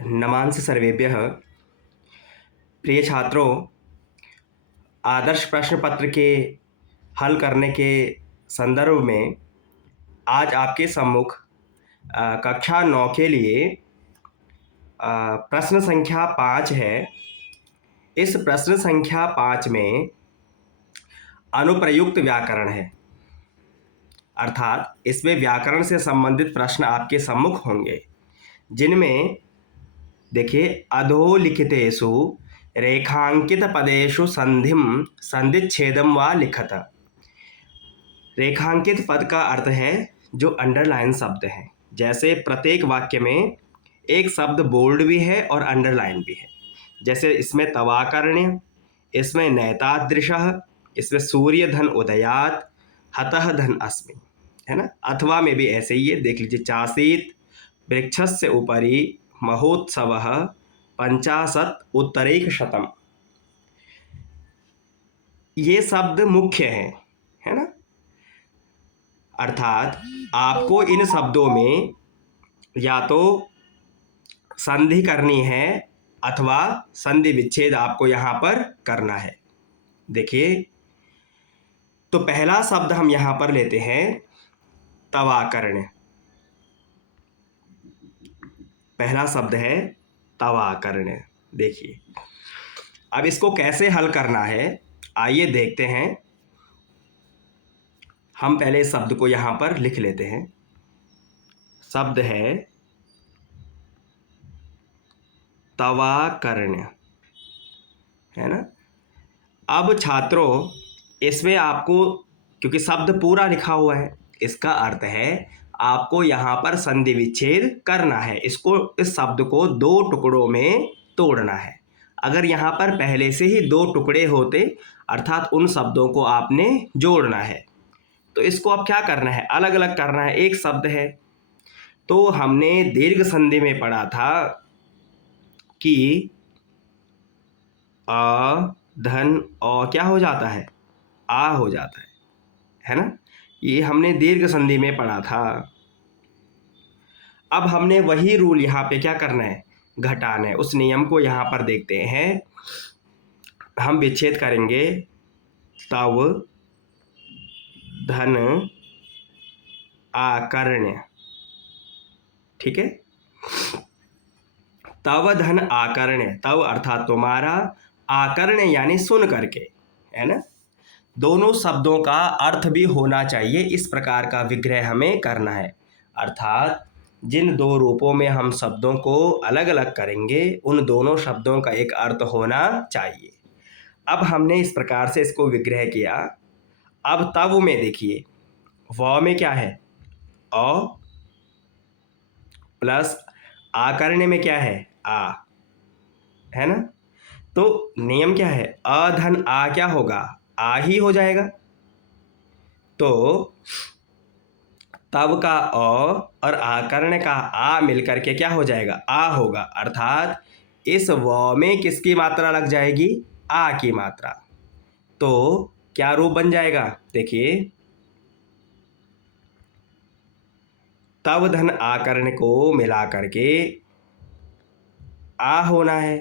नमांसि सर्वेभ्यः। प्रिय छात्रों, आदर्श प्रश्न पत्र के हल करने के संदर्भ में आज आपके सम्मुख कक्षा 9 के लिए प्रश्न संख्या 5 है। इस प्रश्न संख्या 5 में अनुप्रयुक्त व्याकरण है, अर्थात इसमें व्याकरण से संबंधित प्रश्न आपके सम्मुख होंगे, जिनमें देखिए, अधोलिखितेषु रेखांकित पदेषु संधिम संधिच्छेदम व लिखत। रेखांकित पद का अर्थ है जो अंडरलाइन शब्द है। जैसे प्रत्येक वाक्य में एक शब्द बोल्ड भी है और अंडरलाइन भी है। जैसे इसमें तवाकर्ण्य, इसमें नैतादृशः, इसमें सूर्य धन उदयात, हतः धन अस्मि, है ना। अथवा में भी ऐसे ही है, देख लीजिए। चासीत वृक्षस्य उपरि महोत्सवः 50 उत्तरैकशतम्। ये शब्द मुख्य हैं, है ना। अर्थात आपको इन शब्दों में या तो संधि करनी है अथवा संधि विच्छेद आपको यहाँ पर करना है। देखिए, तो पहला शब्द हम यहाँ पर लेते हैं तवाकर्ण्य। पहला शब्द है तवाकर्ण्य। देखिए, अब इसको कैसे हल करना है, आइए देखते हैं। हम पहले शब्द को यहाँ पर लिख लेते हैं। शब्द है तवाकर्ण्य, है ना। अब छात्रों, इसमें आपको, क्योंकि शब्द पूरा लिखा हुआ है, इसका अर्थ है आपको यहाँ पर संधि विच्छेद करना है। इसको, इस शब्द को 2 टुकड़ों में तोड़ना है। अगर यहाँ पर पहले से ही 2 टुकड़े होते, अर्थात उन शब्दों को आपने जोड़ना है, तो इसको अब क्या करना है, अलग अलग करना है। एक शब्द है, तो हमने दीर्घ संधि में पढ़ा था कि अ धन अ क्या हो जाता है, आ हो जाता है ना। ये हमने दीर्घ संधि में पढ़ा था। अब हमने वही रूल यहाँ पे क्या करना है, घटाना है। उस नियम को यहाँ पर देखते हैं। हम विच्छेद करेंगे तव धन आकर्ण्य, ठीक है। तव धन आकर्ण्य, तव अर्थात तुम्हारा, आकर्ण्य यानी सुन करके, है ना। दोनों शब्दों का अर्थ भी होना चाहिए, इस प्रकार का विग्रह हमें करना है। अर्थात जिन 2 रूपों में हम शब्दों को अलग अलग करेंगे, उन दोनों शब्दों का एक अर्थ होना चाहिए। अब हमने इस प्रकार से इसको विग्रह किया। अब तव में देखिए, व में क्या है, अ, प्लस आकर्ण्य में क्या है, आ, है ना। तो नियम क्या है, अ धन आ क्या होगा, आ ही हो जाएगा। तो तव का अ और आकर्ण्य का आ मिलकर के क्या हो जाएगा, आ होगा। अर्थात इस व में किसकी मात्रा लग जाएगी, आ की मात्रा। तो क्या रूप बन जाएगा, देखिए, तव धन आकर्ण्य को मिला करके आ होना है,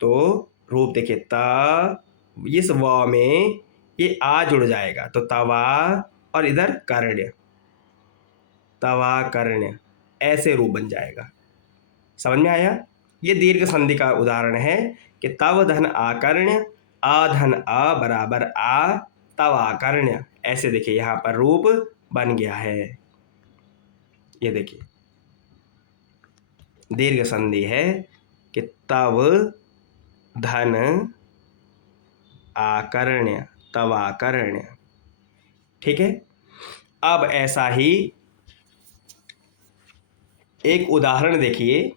तो रूप देखिए, त, इस व में ये आ जुड़ जाएगा, तो तवा, और इधर कर्ण्य, तवा कर्ण्य, ऐसे रूप बन जाएगा। समझ में आया। ये दीर्घ संधि का उदाहरण है कि तव धन आकर्ण्य, आ धन अ बराबर आ, तव आकर्ण्य। ऐसे देखिए यहाँ पर रूप बन गया है। ये देखिए, दीर्घ संधि है कि तव धन आकर्ण्य, तव आकर्ण्य, ठीक है। अब ऐसा ही एक उदाहरण देखिए।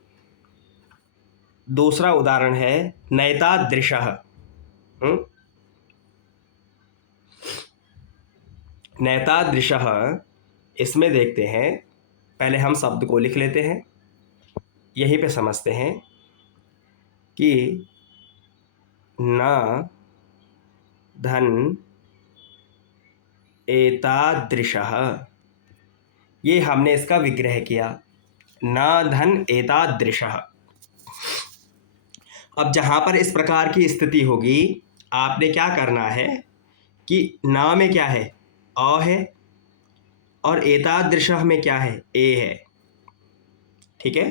दूसरा उदाहरण है नैतादृशः। नैतादृशः, इसमें देखते हैं, पहले हम शब्द को लिख लेते हैं, यहीं पे समझते हैं कि न धन एतादृशः, ये हमने इसका विग्रह किया, न धन एतादृशः। अब जहाँ पर इस प्रकार की स्थिति होगी, आपने क्या करना है कि ना में क्या है, अ है, और एतादृशः में क्या है, ए है। ठीक है,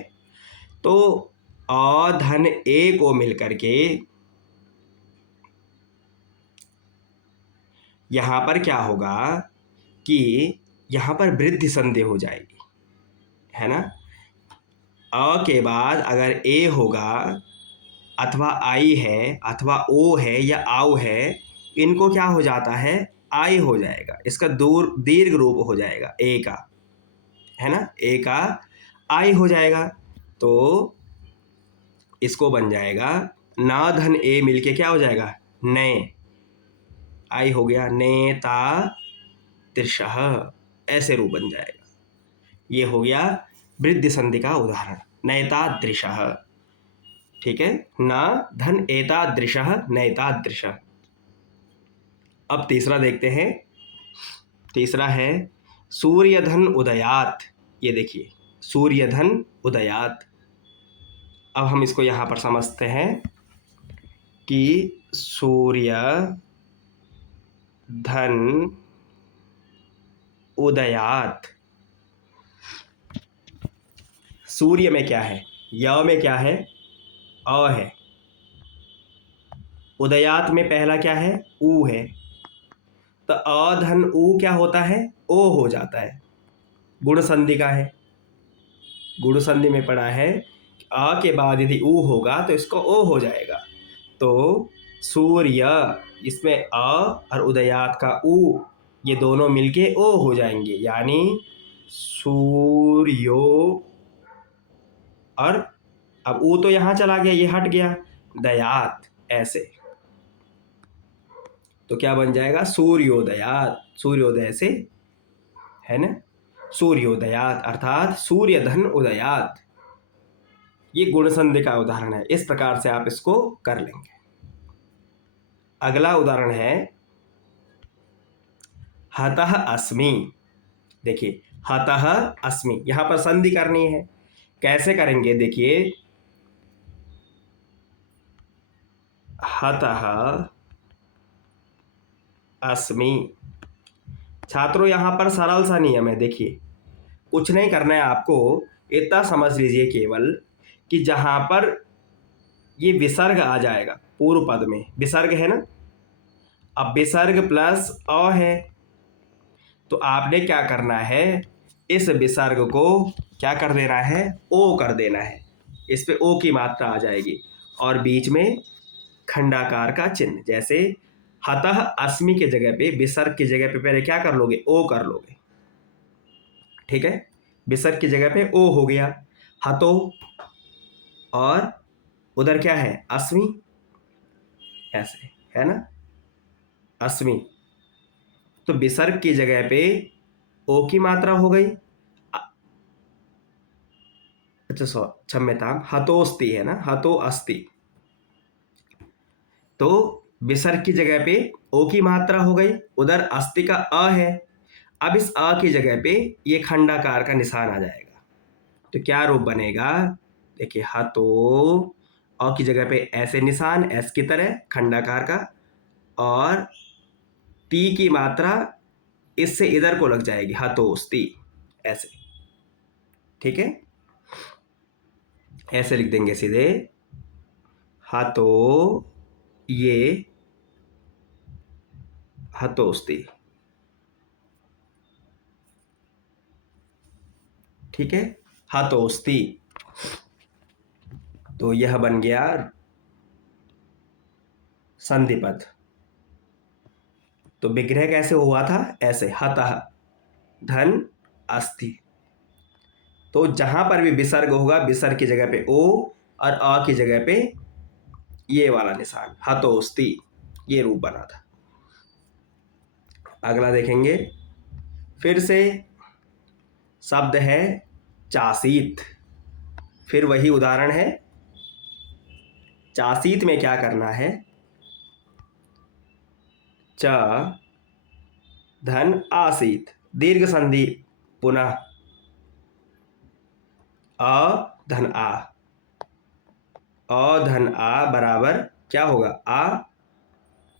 तो अ धन ए को मिलकर के यहाँ पर क्या होगा कि यहाँ पर वृद्धि संधि हो जाएगी, है ना। अ के बाद अगर ए होगा, अथवा आई है, अथवा ओ है, या आउ है, इनको क्या हो जाता है, आई हो जाएगा। इसका दूर दीर्घ रूप हो जाएगा ए का, है ना, ए का आई हो जाएगा। तो इसको बन जाएगा ना धन ए मिलके क्या हो जाएगा, ने, आई हो गया, नेता त्रिशः, ऐसे रूप बन जाएगा। ये हो गया वृद्धि संधि का उदाहरण, नैतादृशः। ठीक है, ना धन एतादृशः नैतादृशः। अब तीसरा देखते हैं। तीसरा है सूर्यधन उदयात। ये देखिए, सूर्यधन उदयात। अब हम इसको यहाँ पर समझते हैं कि सूर्य धन उदयात। सूर्य में क्या है, य में क्या है, अ है। उदयात में पहला क्या है, ऊ है। तो अ धन ऊ क्या होता है, ओ हो जाता है, गुण संधि का है। गुण संधि में पढ़ा है अ के बाद यदि ऊ होगा तो इसको ओ हो जाएगा। तो सूर्य, इसमें अ और उदयात का ऊ, ये दोनों मिलके ओ हो जाएंगे, यानी सूर्यो, और अब ऊ तो यहां चला गया, ये हट गया, दयात, ऐसे। तो क्या बन जाएगा, सूर्योदयात, सूर्योदय से, है ना, सूर्योदयात अर्थात सूर्यधन उदयात। ये गुण संधि का उदाहरण है। इस प्रकार से आप इसको कर लेंगे। अगला उदाहरण है हतः अस्मि। देखिए, हतः अस्मि, यहां पर संधि करनी है। कैसे करेंगे, देखिए, हतः अस्मि। छात्रों, यहां पर सरल सा नियम है। देखिए, कुछ नहीं करना है आपको, इतना समझ लीजिए केवल कि जहां पर ये विसर्ग आ जाएगा, पूर्व पद में विसर्ग है ना, अब विसर्ग प्लस अ है, तो आपने क्या करना है, इस विसर्ग को क्या कर देना है, ओ कर देना है। इस पे ओ की मात्रा आ जाएगी, और बीच में खंडाकार का चिन्ह। जैसे हतः अस्मि के जगह पे, विसर्ग की जगह पे पहले क्या कर लोगे, ओ कर लोगे। ठीक है, विसर्ग की जगह पे ओ हो गया, हतो, और उधर क्या है, अस्मि, ऐसे, है ना, अस्मि। तो विसर्ग की जगह पे ओ की मात्रा हो गई। अच्छा, क्षम्यताम, हतोस्ति है ना, हतो अस्ति। तो विसर्ग की जगह पे ओ की मात्रा हो गई, उधर अस्ति का अ है। अब इस अ की जगह पे ये खंडाकार का निशान आ जाएगा। तो क्या रूप बनेगा, देखिए, हतो, अ की जगह पे ऐसे निशान, एस की तरह खंडाकार का, और ती की मात्रा इससे इधर को लग जाएगी, हतोस्ति, ऐसे। ठीक है, ऐसे लिख देंगे सीधे, हतो, ये हतोस्ति। ठीक है, हतोस्ति। तो यह बन गया संधिपद। तो विग्रह कैसे हुआ था, ऐसे, हतः धन अस्ति। तो जहां पर भी विसर्ग होगा, विसर्ग की जगह पे ओ, और अ की जगह पे ये वाला निशान, हतोस्ति, ये रूप बना था। अगला देखेंगे, फिर से शब्द है चासीत। फिर वही उदाहरण है। चासीत में क्या करना है, च धन आसीत, दीर्घ संधि, पुनः अ धन आ, अ धन आ बराबर क्या होगा आ,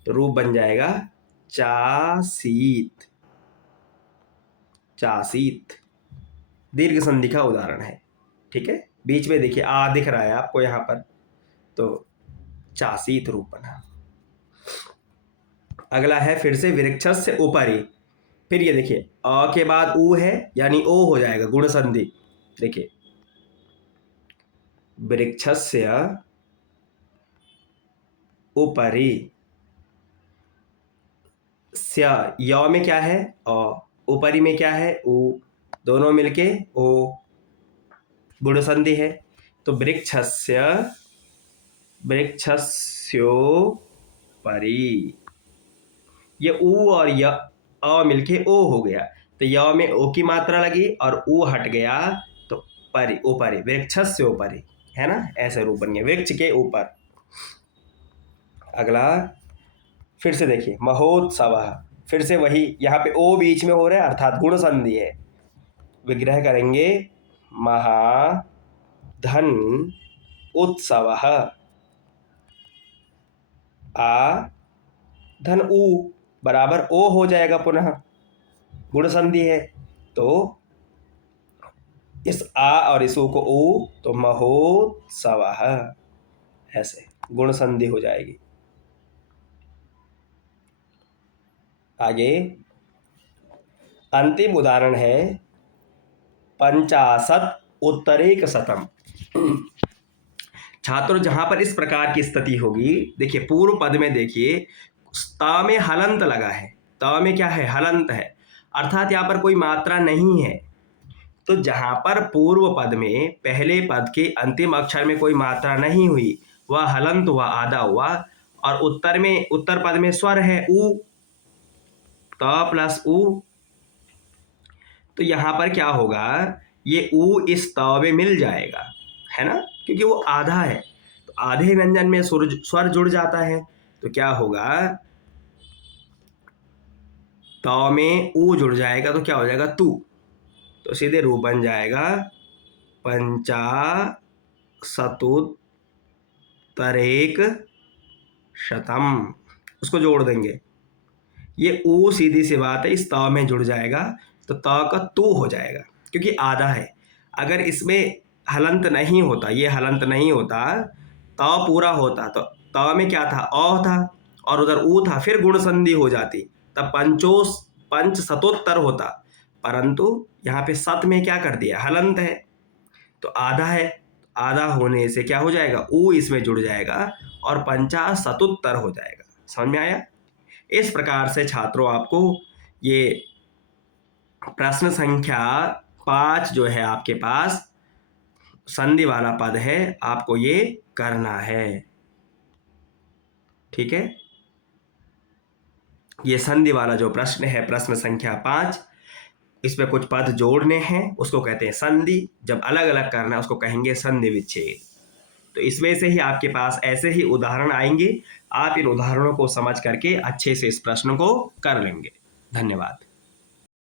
तो रूप बन जाएगा चासीत। चासीत दीर्घ संधि का उदाहरण है। ठीक है, बीच में देखिए आ दिख रहा है आपको यहां पर, तो चासीत रूप बना। अगला है फिर से वृक्षस से ऊपरी। फिर ये देखिए अ के बाद ऊ है यानी ओ हो जाएगा गुण संधि। देखिए वृक्षस्य ऊपरी, स्या य में क्या है अ, ऊपरी में क्या है ऊ, दोनों मिलके ओ, गुण संधि है। तो वृक्षस्य, वृक्षस्योपरि, ये ऊ और य अ मिलके ओ हो गया, तो य में ओ की मात्रा लगी और ऊ हट गया, तो परि ऊपरी, वृक्षस्य ऊपरी, है ना, ऐसे रूप बन गया वृक्ष के ऊपर। अगला फिर से देखिए महोत्सव, फिर से वही यहाँ पे ओ बीच में हो रहा है अर्थात गुण संधि है। विग्रह करेंगे महाधन उत्सव, आ धन ऊ बराबर ओ हो जाएगा, पुनः गुण संधि है, तो इस आ और इस ऊ को ऊ, तो महोत्सव, ऐसे गुण संधि हो जाएगी। आगे अंतिम उदाहरण है 50 उत्तरेक शतम। छात्रों जहां पर इस प्रकार की स्थिति होगी, देखिए पूर्व पद में देखिए त में हलंत लगा है, त में क्या है हलंत है, अर्थात यहाँ पर कोई मात्रा नहीं है। तो जहां पर पूर्व पद में पहले पद के अंतिम अक्षर में कोई मात्रा नहीं हुई, वह हलंत हुआ, आधा हुआ, और उत्तर पद में स्वर है ऊ, त प्लस ऊ, तो यहां पर क्या होगा, ये ऊ इस त में मिल जाएगा, है ना, क्योंकि वो आधा है, तो आधे व्यंजन में स्वर जुड़ जाता है, तो क्या होगा, त में ऊ जुड़ जाएगा, तो क्या हो जाएगा तू, तो सीधे रूप बन जाएगा 50 शतोत्तरेक शतम, उसको जोड़ देंगे, ये ऊ सीधी सी बात है इस त में जुड़ जाएगा, तो त का तू हो जाएगा क्योंकि आधा है। अगर इसमें हलंत नहीं होता, ये हलंत नहीं होता, त पूरा होता, तो त में क्या था अ था और उधर ऊ था, फिर गुण संधि हो जाती, तब पंच शतोत्तर होता, परंतु यहाँ पे सत में क्या कर दिया हलंत है, तो आधा है, आधा होने से क्या हो जाएगा ऊ इसमें जुड़ जाएगा और 50 शतोत्तर हो जाएगा। समझ में आया। इस प्रकार से छात्रों आपको ये प्रश्न संख्या 5 जो है आपके पास संधि वाला पद है, आपको ये करना है। ठीक है, ये संधि वाला जो प्रश्न है प्रश्न संख्या 5, इसमें कुछ पद जोड़ने हैं, उसको कहते हैं संधि, जब अलग अलग करना है उसको कहेंगे संधि विच्छेद। तो इसमें से ही आपके पास ऐसे ही उदाहरण आएंगे, आप इन उदाहरणों को समझ करके अच्छे से इस प्रश्न को कर लेंगे। धन्यवाद।